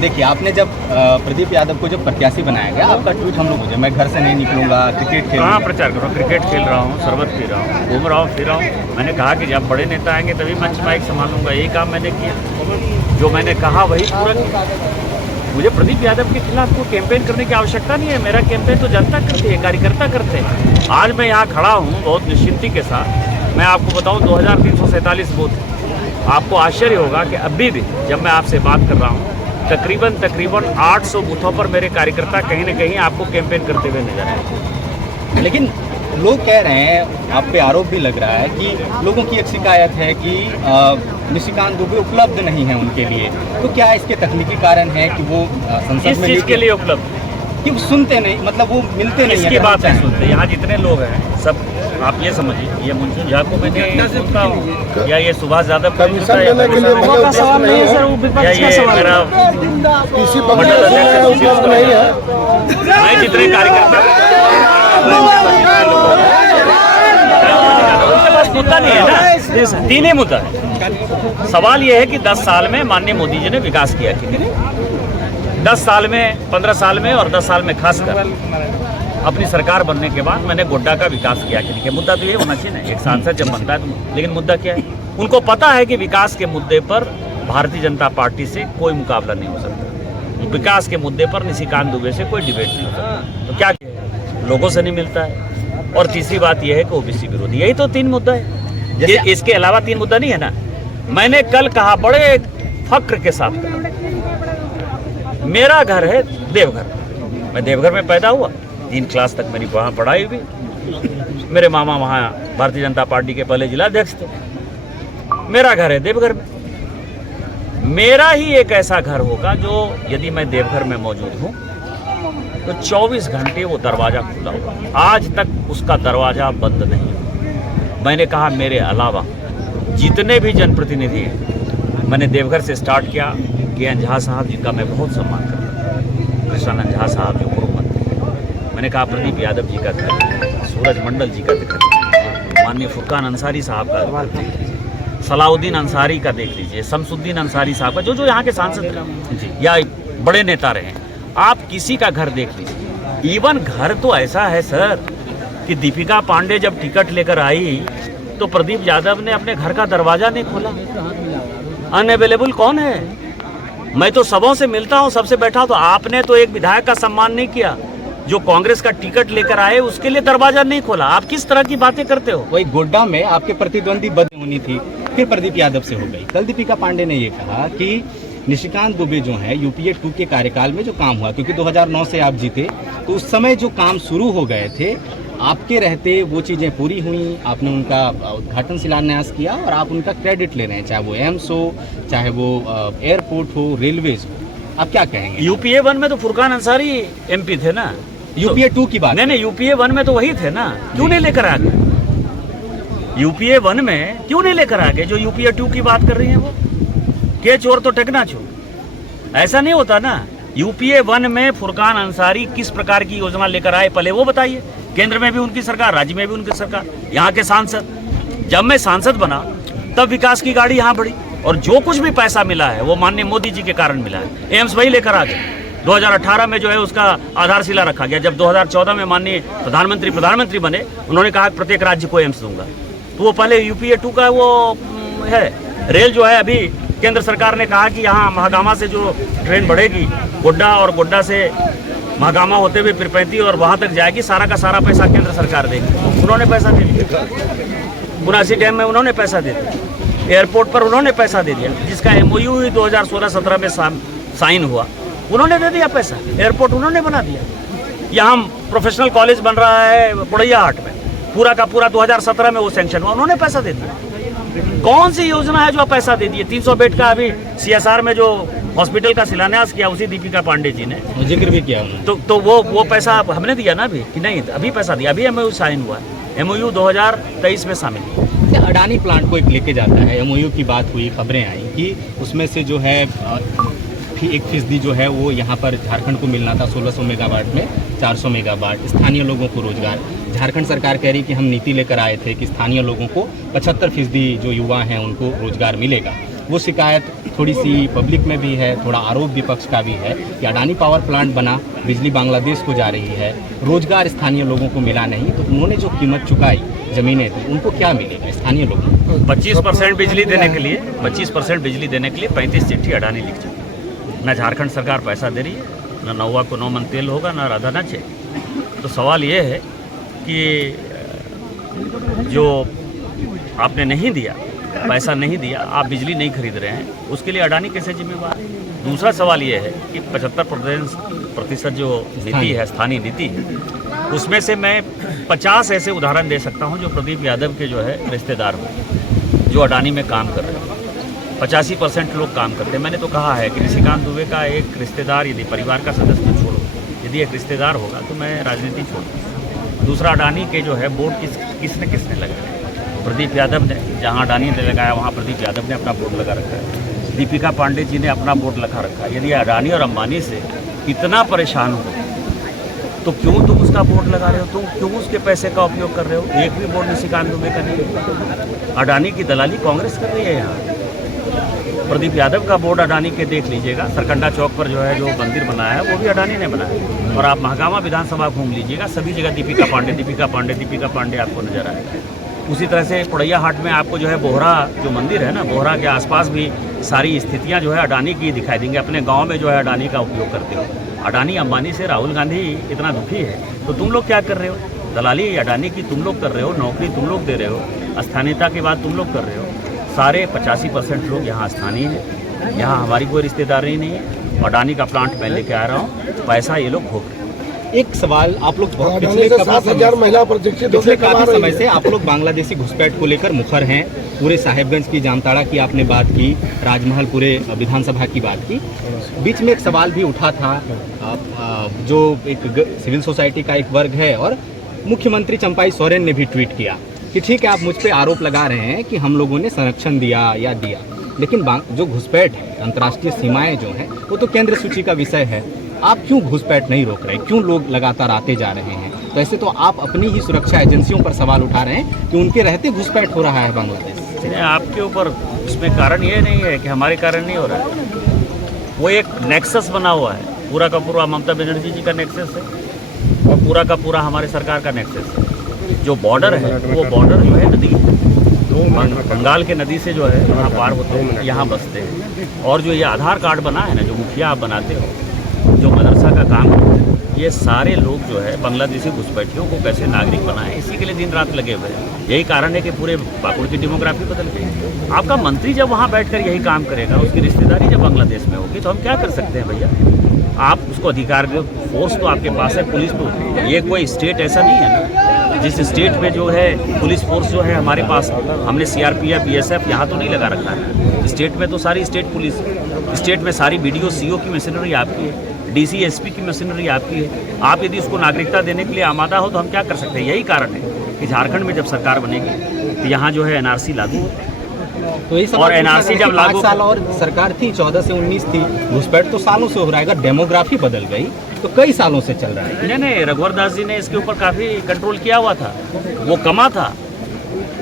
देखिए, आपने जब प्रदीप यादव को जब प्रत्याशी बनाया गया, आपका ट्वीट हम लोग, मैं घर से नहीं निकलूंगा, क्रिकेट खेल, कहाँ प्रचार कर रहा हूँ? क्रिकेट खेल रहा हूँ, शरबत पी रहा हूँ, घूम रहा हूँ, फिर रहा हूँ। मैंने कहा कि जब बड़े नेता आएंगे तभी मंच माइक संभालूंगा, यही काम मैंने किया। जो मैंने कहा वही पूरा किया। मुझे प्रदीप यादव के खिलाफ कोई कैंपेन करने की आवश्यकता नहीं है। मेरा कैंपेन तो जनता करती है, कार्यकर्ता करते हैं। आज मैं यहाँ खड़ा हूँ बहुत निश्चिंती के साथ। मैं आपको बताऊँ 2347 बूथ। आपको आश्चर्य होगा कि अभी भी जब मैं आपसे बात कर रहा हूँ तकरीबन 800 बूथों पर मेरे कार्यकर्ता कहीं न कहीं आपको कैंपेन करते हुए नजर आए। लेकिन लोग कह रहे हैं, आप पे आरोप भी लग रहा है कि लोगों की एक शिकायत है कि निशिकांत दुबे उपलब्ध नहीं है उनके लिए। तो क्या इसके तकनीकी कारण है कि वो संसद में किस चीज़ के लिए उपलब्ध? कि वो सुनते नहीं, मतलब वो मिलते नहीं। इसकी बात नहीं सुनते। यहाँ जितने लोग हैं सब, आप ये समझिए, ये मुंशी झा को मैंने सुनता हूँ, या ये सुभाष यादव को सुनता है, या ये मेरा मंडल अध्यक्ष मैं जितने कार्यकर्ता उनके पास मुद्दा नहीं है ना। तीन ही मुद्दा है। सवाल ये है कि 10 साल में माननीय मोदी जी ने विकास किया कि नहीं। 10 साल में, 15 साल में और 10 साल में खासकर अपनी सरकार बनने के बाद मैंने गोड्डा का विकास किया कि नहीं। मुद्दा तो ये होना चाहिए ना, एक सांसद जब बनता है तो। लेकिन मुद्दा क्या है? उनको पता है कि विकास के मुद्दे पर भारतीय जनता पार्टी से कोई मुकाबला नहीं हो सकता। विकास के मुद्दे पर निशिकांत दुबे से कोई डिबेट नहीं हो सकता। तो क्या लोगों से नहीं मिलता है। और तीसरी बात यह है कि ओबीसी विरोधी। यही तो 3 मुद्दा है। इसके अलावा 3 मुद्दा नहीं है ना। मैंने कल कहा बड़े फक्र के साथ, मेरा घर है देवघर। मैं देवघर में पैदा हुआ, 3 क्लास तक मेरी वहाँ पढ़ाई हुई। मेरे मामा वहाँ भारतीय जनता पार्टी के पहले जिलाध्यक्ष थे। मेरा घर है देवघर में। मेरा ही एक ऐसा घर होगा जो यदि मैं देवघर में मौजूद हूँ तो 24 घंटे वो दरवाज़ा खुला हुआ। आज तक उसका दरवाज़ा बंद नहीं हुआ। मैंने कहा मेरे अलावा जितने भी जनप्रतिनिधि हैं, मैंने देवघर से स्टार्ट किया। के झा साहब जिनका मैं बहुत सम्मान करता हूँ, कृष्णानंद झा साहब जो पूर्व मंत्री। मैंने कहा प्रदीप यादव जी का घर, सूरज मंडल जी का घर, माननीय फुरकान अंसारी साहब का, सलाउद्दीन अंसारी का देख लीजिए, शमसुद्दीन अंसारी साहब का, जो यहाँ के सांसद रहे या बड़े नेता रहे, आप किसी का घर देख लीजिए। इवन घर तो ऐसा है सर कि दीपिका पांडे जब टिकट लेकर आई तो प्रदीप यादव ने अपने घर का दरवाजा नहीं खोला। अनअवेलेबल कौन है? मैं तो सबों से मिलता हूं, सबसे बैठा। तो आपने तो एक विधायक का सम्मान नहीं किया जो कांग्रेस का टिकट लेकर आए, उसके लिए दरवाजा नहीं खोला। आप किस तरह की बातें करते हो? वही गोड्डा में आपके प्रतिद्वंदी बदहोनी थी, फिर प्रदीप यादव से हो गई। कल दीपिका पांडे ने ये कहा कि निशिकांत दुबे जो है यूपीए 2 के कार्यकाल में जो काम हुआ, क्योंकि 2009 से आप जीते, तो उस समय जो काम शुरू हो गए थे आपके रहते वो चीज़ें पूरी हुई। आपने उनका उद्घाटन शिलान्यास किया और आप उनका क्रेडिट ले रहे हैं, चाहे वो एम्स हो, चाहे वो एयरपोर्ट हो, रेलवेज हो। आप क्या कहेंगे? यूपीए 1 में तो फुरकान अंसारी एमपी थे ना। यूपीए 2 की बात नहीं, यूपीए 1 में तो वही थे ना। क्यों नहीं लेकर आ गए? यूपीए 1 में क्यों नहीं लेकर आ गए? जो यूपीए 2 की बात कर रही है वो के चोर तो टकना चोर। ऐसा नहीं होता ना। यूपीए 1 में फुरकान अंसारी किस प्रकार की योजना लेकर आए, पहले वो बताइए। केंद्र में भी उनकी सरकार, राज्य में भी उनकी सरकार, यहाँ के सांसद। जब मैं सांसद बना तब विकास की गाड़ी यहाँ बढ़ी, और जो कुछ भी पैसा मिला है वो माननीय मोदी जी के कारण मिला है। एम्स वही लेकर आ गए। 2018 में जो है उसका आधारशिला रखा गया। जब 2014 में माननीय प्रधानमंत्री बने, उन्होंने कहा प्रत्येक राज्य को एम्स दूंगा। तो वो पहले यूपीए 2 का वो है। रेल जो है, अभी केंद्र सरकार ने कहा कि यहाँ महागामा से जो ट्रेन बढ़ेगी गोड्डा, और गोड्डा से महागामा होते हुए पिरपैंती और वहाँ तक जाएगी, सारा का सारा पैसा केंद्र सरकार देगी। उन्होंने पैसा दे दिया। बुनासी डैम में उन्होंने पैसा दे दिया। एयरपोर्ट पर उन्होंने पैसा दे दिया, जिसका MOU 2016-17 में साइन हुआ। उन्होंने दे दिया पैसा, एयरपोर्ट उन्होंने बना दिया। यहाँ प्रोफेशनल कॉलेज बन रहा है पुड़ैया हाट में, पूरा का पूरा 2017 में वो सैंक्शन हुआ, उन्होंने पैसा दे दिया। कौन सी योजना है जो पैसा दे दिए? 300 बेड का अभी CSR में जो हॉस्पिटल का शिलान्यास किया उसी दीपिका पांडे जी ने जिक्र भी किया। तो वो पैसा हमने दिया ना अभी, कि नहीं? अभी पैसा दिया, अभी MOU साइन हुआ है। MOU 2023 में शामिल हुआ। अडानी प्लांट को एक लेके जाता है, MOU की बात हुई, खबरें आई कि उसमें से जो है 1% जो है वो यहाँ पर झारखंड को मिलना था। 1600 मेगावाट में 400 मेगावाट स्थानीय लोगों को रोजगार। झारखंड सरकार कह रही कि हम नीति लेकर आए थे कि स्थानीय लोगों को 75% जो युवा हैं उनको रोजगार मिलेगा। वो शिकायत थोड़ी सी पब्लिक में भी है, थोड़ा आरोप विपक्ष का भी है कि अडानी पावर प्लांट बना, बिजली बांग्लादेश को जा रही है, रोजगार स्थानीय लोगों को मिला नहीं, तो उन्होंने जो कीमत चुकाई जमीनें, तो उनको क्या मिलेगा स्थानीय लोगों को? 25% बिजली देने के लिए 25% बिजली देने के लिए 35 चिट्ठी अडानी लिख चुकी है। न झारखंड सरकार पैसा दे रही है, न नौवा को 9 मन तेल होगा, न राधा न चाहिए। तो सवाल ये है कि जो आपने नहीं दिया, पैसा नहीं दिया, आप बिजली नहीं खरीद रहे हैं, उसके लिए अडानी कैसे जिम्मेवार है? दूसरा सवाल ये है कि 75% जो नीति है, स्थानीय नीति है, उसमें से मैं 50 ऐसे उदाहरण दे सकता हूं जो प्रदीप यादव के जो है रिश्तेदार हो, जो अडानी में काम कर रहे हैं। 85% लोग काम करते हैं। मैंने तो कहा है कि निशिकांत दुबे का एक रिश्तेदार, यदि परिवार का सदस्य छोड़ो, यदि एक रिश्तेदार होगा तो मैं राजनीति छोड़ दूँ। दूसरा, अडानी के जो है बोर्ड किसने लगाया? प्रदीप यादव ने। जहाँ अडानी ने लगाया वहाँ प्रदीप यादव ने अपना बोर्ड लगा रखा है। दीपिका पांडे जी ने अपना बोर्ड लगा रखा है। यदि अडानी और अंबानी से इतना परेशान हो तो क्यों तुम उसका बोर्ड लगा रहे हो? तुम क्यों उसके पैसे का उपयोग कर रहे हो? एक भी बोर्ड निशिकांत दुबे का नहीं। अडानी की दलाली कांग्रेस कर रही है यहाँ। प्रदीप यादव का बोर्ड अडानी के देख लीजिएगा। सरकंडा चौक पर जो है जो मंदिर बनाया है वो भी अडानी ने बनाया। और आप महागामा विधानसभा घूम लीजिएगा, सभी जगह दीपिका पांडे आपको नजर आएगा। उसी तरह से पुड़ैया हाट में आपको जो है बोहरा जो मंदिर है ना, बोहरा के आसपास भी सारी स्थितियां जो है अडानी की दिखाई देंगी। अपने गांव में जो है अडानी का उपयोग करते हो। अडानी अंबानी से राहुल गांधी इतना दुखी है तो तुम लोग क्या कर रहे हो? दलाली अडानी की तुम लोग कर रहे हो, नौकरी तुम लोग दे रहे हो, स्थानीयता की बात तुम लोग कर रहे हो। सारे 85% लोग यहाँ स्थानीय हैं, यहाँ हमारी कोई रिश्तेदारी नहीं है। अडानी का प्लांट मैं लेके आ रहा हूँ, पैसा ये लोग भोग रहे हैं। एक सवाल, आप लोग पिछले काफी समय से आप लोग बांग्लादेशी घुसपैठ को लेकर मुखर हैं। पूरे साहेबगंज की, जामताड़ा की आपने बात की, राजमहल पूरे विधानसभा की बात की। बीच में एक सवाल भी उठा था, जो एक सिविल सोसाइटी का एक वर्ग है और मुख्यमंत्री चंपाई सोरेन ने भी ट्वीट किया कि ठीक है, आप मुझ पे आरोप लगा रहे हैं कि हम लोगों ने संरक्षण दिया या दिया, लेकिन जो घुसपैठ है, अंतर्राष्ट्रीय सीमाएं जो हैं, वो तो केंद्र सूची का विषय है। आप क्यों घुसपैठ नहीं रोक रहे? क्यों लोग लगातार आते जा रहे हैं? तो ऐसे तो आप अपनी ही सुरक्षा एजेंसियों पर सवाल उठा रहे हैं कि उनके रहते घुसपैठ हो रहा है बांग्लादेश। आपके ऊपर इसमें कारण ये नहीं है कि हमारे कारण नहीं हो रहा है। वो एक नेक्सस बना हुआ है, पूरा का पूरा ममता बनर्जी जी का नेक्सस है और पूरा का पूरा हमारे सरकार का नेक्सस है। जो बॉर्डर है वो बॉर्डर जो है नदी, बंगाल के नदी से जो है यहाँ पार होते हैं, यहाँ बसते हैं। और जो ये आधार कार्ड बना है ना, जो मुखिया आप बनाते हो, जो मदरसा का काम है, ये सारे लोग जो है बांग्लादेशी घुसपैठियों को कैसे नागरिक बनाएं, इसी के लिए दिन रात लगे हुए हैं। यही कारण है कि पूरे पाकुड़ की डेमोग्राफी बदल गई। आपका मंत्री जब वहाँ बैठकर यही काम करेगा, उसकी रिश्तेदारी जब बांग्लादेश में होगी, तो हम क्या कर सकते हैं भैया? आप उसको अधिकार दो, फोर्स तो आपके पास है, पुलिस तो। ये कोई स्टेट ऐसा नहीं है ना जिस स्टेट में जो है पुलिस फोर्स जो है हमारे पास, हमने CRPF BSF यहाँ तो नहीं लगा रखा है। स्टेट में तो सारी स्टेट पुलिस, स्टेट में सारी BDO CO की मशीनरी आपकी है, DC SP की मशीनरी आपकी है। आप यदि उसको नागरिकता देने के लिए आमादा हो तो हम क्या कर सकते हैं? यही कारण है कि झारखंड में जब सरकार बनेगी तो यहाँ जो है NRC लागू हो। तो ये और NRC जब लागू, 5 साल और सरकार थी, 14 से 19 थी, घुसपैठ तो सालों से हो रहा है। अगर डेमोग्राफी बदल गई तो कई सालों से चल रहा है। नहीं, रघुवर दास जी ने इसके ऊपर काफ़ी कंट्रोल किया हुआ था, वो कमा था।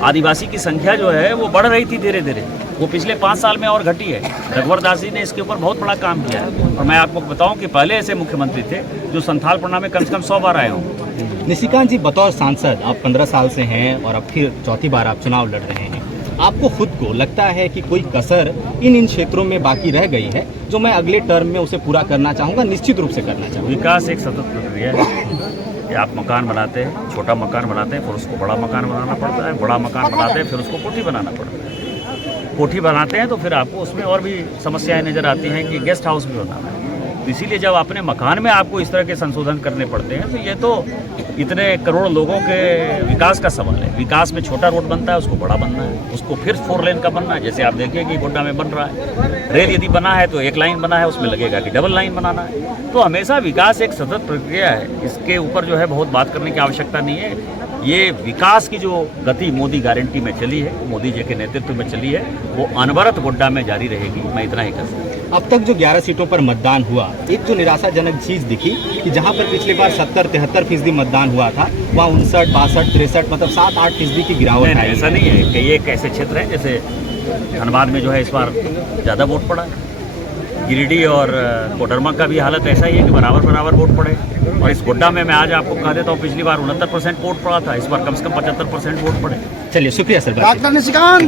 आदिवासी की संख्या जो है वो बढ़ रही थी धीरे धीरे, वो पिछले 5 साल में और घटी है। रघुवर दास जी ने इसके ऊपर बहुत बड़ा काम किया है। और मैं आपको बताऊं कि पहले ऐसे मुख्यमंत्री थे जो संथाल परगना में कम से कम 100 बार आए हों। निशिकांत जी, बतौर सांसद आप 15 साल से हैं और अब फिर चौथी बार आप चुनाव लड़ रहे हैं। आपको खुद को लगता है कि कोई कसर इन क्षेत्रों में बाकी रह गई है जो मैं अगले टर्म में उसे पूरा करना चाहूँगा, निश्चित रूप से करना चाहूँगा? विकास एक सतत प्रक्रिया है। आप मकान बनाते हैं, छोटा मकान बनाते हैं, फिर उसको बड़ा मकान बनाना पड़ता है, बड़ा मकान बनाते हैं, फिर उसको कोठी बनाना पड़ता है। कोठी बनाते हैं तो फिर आपको उसमें और भी समस्याएं नज़र आती हैं कि गेस्ट हाउस भी बनाना है। तो इसीलिए जब अपने मकान में आपको इस तरह के संशोधन करने पड़ते हैं तो ये तो इतने करोड़ लोगों के विकास का सवाल है। विकास में छोटा रोड बनता है, उसको बड़ा बनना है, उसको फिर 4 लेन का बनना है। जैसे आप देखिए कि गोड्डा में बन रहा है, रेल यदि बना है तो 1 लाइन बना है, उसमें लगेगा कि डबल लाइन बनाना है। तो हमेशा विकास एक सतत प्रक्रिया है, इसके ऊपर जो है बहुत बात करने की आवश्यकता नहीं है। ये विकास की जो गति मोदी गारंटी में चली है, मोदी जी के नेतृत्व में चली है, वो अनवरत गोड्डा में जारी रहेगी। मैं इतना ही कर सकता हूँ। अब तक जो 11 सीटों पर मतदान हुआ, एक जो निराशाजनक चीज़ दिखी कि जहां पर पिछले बार 70-73% मतदान हुआ था, वहाँ 59, 62, 63 मतलब 7-8% की गिरावट आई। ऐसा नहीं है कि ये एक ऐसे क्षेत्र है जैसे धनबाद में जो है इस बार ज़्यादा वोट पड़ा। गिरिडीह और कोडरमा का भी हालत ऐसा ही है कि बराबर बराबर वोट पड़े। और इस गोड्डा में मैं आज आपको कह देता हूँ, पिछली बार 69% वोट पड़ा था, इस बार कम से कम 75% वोट पड़े। चलिए शुक्रिया सर। डॉक्टर निशिकांत